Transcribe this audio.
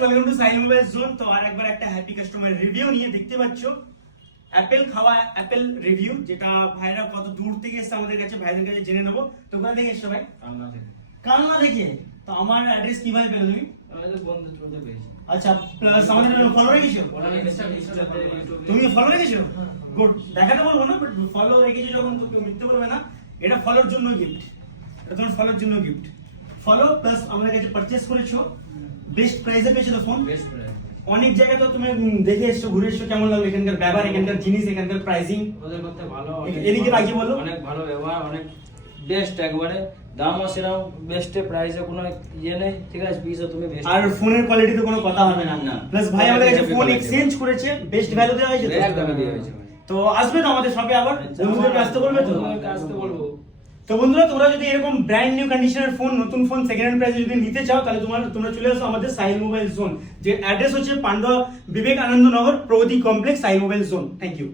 Welcome to সাইল mobile zone. তো আর একবার একটা হ্যাপি কাস্টমার রিভিউ নিয়ে দেখতে পাচ্ছ অ্যাপেল খাওয়া অ্যাপেল রিভিউ, যেটা ভাইরা কত দূর থেকে এসে আমাদের কাছে, ভাইদের কাছে জেনে নেবো। তো কোথা থেকে এসছো ভাই? কালনা থেকে। তো আমার অ্যাড্রেস কিভাবে পেলে তুমি? আমাদের বন্ধু থ্রুতে পেয়েছি। আচ্ছা, প্লাস আমাদের ফলো রেখেছো? তুমি ফলো রেখেছো? গুড। দেখাতে বলবো না, বাট ফলো রেখেছো যখন তো কেউ মিথ্যে বলবে না। এটা ফলোর জন্য গিফট, এটা তোমার ফলোর জন্য গিফট। ফলো প্লাস আমাদের কাছে পারচেজ করেছো, বেস্ট প্রাইসে পেয়েছো তো ফোন। Best price. অনেক জায়গায় তো তুমি দেখে এসছো, ঘুরে এসছো, কেমন লাগলো এখানকার ব্যবহার, এখানকার জিনিস, এখানকার প্রাইসিং? ওদের করতে ভালো, এদিকে রাখি বলো। অনেক ভালো ব্যবহার, অনেক বেস্ট একবারে। দামও সেরকম বেস্টে, প্রাইসে কোনো ইয়ে নেই, ঠিক আছে? পিসও তুমি বেস্ট। আর ফোনের কোয়ালিটিতে কোনো কথা হবে না। না। প্লাস ভাই আমাদের কাছে ফোন এক্সচেঞ্জ করেছে, বেস্ট ভ্যালু দেওয়া হয়েছে তো? একদম দিয়ে হয়েছে ভাই। তো আসবে তো আমাদের শপে আবার, বন্ধুদেরকে আসতে বলবে তো? বন্ধুদেরকে আসতে বলবো। তো বন্ধুরা, তোমরা যদি এরকম ব্র্যান্ড নিউ কন্ডিশনের ফোন, নতুন ফোন সেকেন্ড হ্যান্ড প্রাইসে যদি নিতে চাও, তাহলে তোমরা চলে আসো আমাদের সাইল মোবাইল জোন, যে অ্যাড্রেস হচ্ছে পান্ডুয়া বিবেকানন্দ নগর, প্রগতি complex, Sail mobile zone. Thank you.